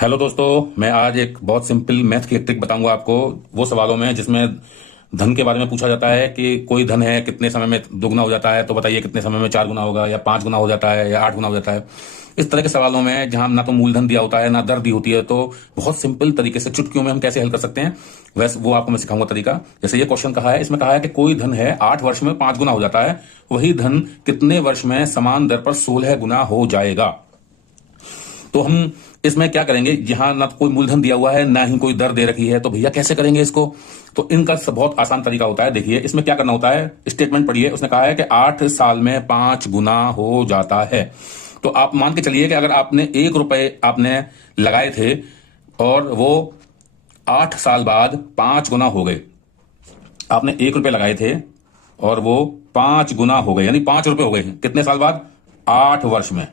Hello दोस्तों, मैं आज एक बहुत सिंपल मैथ की ट्रिक बताऊंगा आपको वो सवालों में जिसमें धन के बारे में पूछा जाता है कि कोई धन है कितने समय में दोगुना हो जाता है, तो बताइए कितने समय में चार गुना होगा या पांच गुना हो जाता है या आठ गुना हो जाता है। इस तरह के सवालों में जहां ना तो मूलधन दिया होता है ना दर दी होती है, तो बहुत सिंपल तरीके से चुटकियों में हम कैसे हल कर सकते हैं, वैसे वो आपको मैं सिखाऊंगा तरीका। जैसे ये क्वेश्चन कहा है, इसमें कहा है कि कोई धन है 8 वर्ष में 5 गुना हो जाता है, वही धन कितने वर्ष में समान दर पर 16 गुना हो जाएगा। तो हम इसमें क्या करेंगे, जहां ना तो कोई मूलधन दिया हुआ है ना ही कोई दर दे रखी है, तो भैया कैसे करेंगे इसको। तो इनका बहुत आसान तरीका होता है। देखिए इसमें क्या करना होता है, स्टेटमेंट पढ़िए। उसने कहा है कि 8 साल में 5 गुना हो जाता है। तो आप मान के चलिए कि अगर आपने 1 रुपए आपने लगाए थे और वो 8 साल बाद 5 गुना हो गए। आपने 1 रुपए लगाए थे और वो 5 गुना हो गए, यानी 5 रुपए हो गए कितने साल बाद? 8 वर्ष में।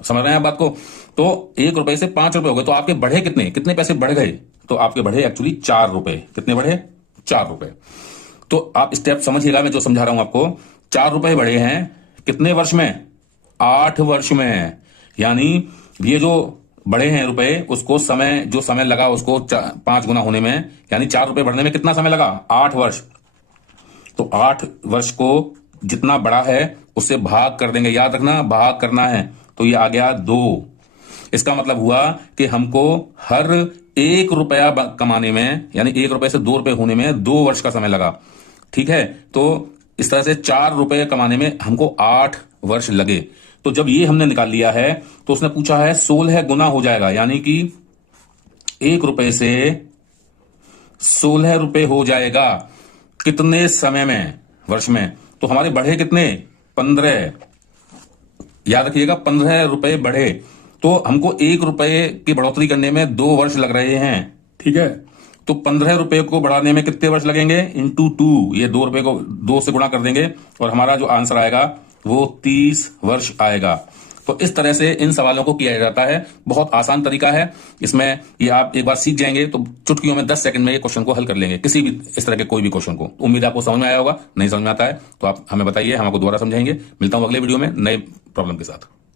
समझ रहे हैं आप बात को। तो 1 रुपए से 5 रुपए हो गए, तो आपके बढ़े कितने कितने पैसे बढ़ गए? तो आपके बढ़े एक्चुअली 4 रुपए। कितने बढ़े? 4 रुपए। तो आप स्टेप समझिएगा, मैं जो समझा रहा हूं आपको। 4 रुपए बढ़े हैं कितने वर्ष में? 8 वर्ष में। यानी ये जो बढ़े हैं रुपए, उसको समय जो समय लगा उसको 5 गुना होने में, यानी 4 रुपए बढ़ने में कितना समय लगा? 8 वर्ष। तो 8 वर्ष को जितना बड़ा है उससे भाग कर देंगे। याद रखना, भाग करना है। तो ये आ गया 2। इसका मतलब हुआ कि हमको हर 1 रुपया कमाने में, यानी 1 रुपए से 2 रुपए होने में 2 वर्ष का समय लगा। ठीक है, तो इस तरह से 4 रुपए कमाने में हमको 8 वर्ष लगे। तो जब ये हमने निकाल लिया है, तो उसने पूछा है 16 गुना हो जाएगा, यानी कि 1 रुपए से 16 रुपए हो जाएगा कितने समय में? वर्ष में। तो हमारे बढ़े कितने? 15। याद रखिएगा, 15 रुपए बढ़े। तो हमको 1 रुपए की बढ़ोतरी करने में 2 वर्ष लग रहे हैं। ठीक है, तो 15 रुपए को बढ़ाने में कितने वर्ष लगेंगे? इंटू 2। ये 2 रुपए को 2 से गुणा कर देंगे और हमारा जो आंसर आएगा वो 30 वर्ष आएगा। तो इस तरह से इन सवालों को किया जाता है। बहुत आसान तरीका है। इसमें ये आप एक बार सीख जाएंगे तो चुटकियों में 10 सेकंड में ये क्वेश्चन को हल कर लेंगे, किसी भी इस तरह के कोई भी क्वेश्चन को। उम्मीद है आपको समझ में आया होगा। नहीं समझ में आता है तो आप हमें बताइए, हम आपको दोबारा समझाएंगे। मिलता हूं अगले वीडियो में नए प्रॉब्लम के साथ।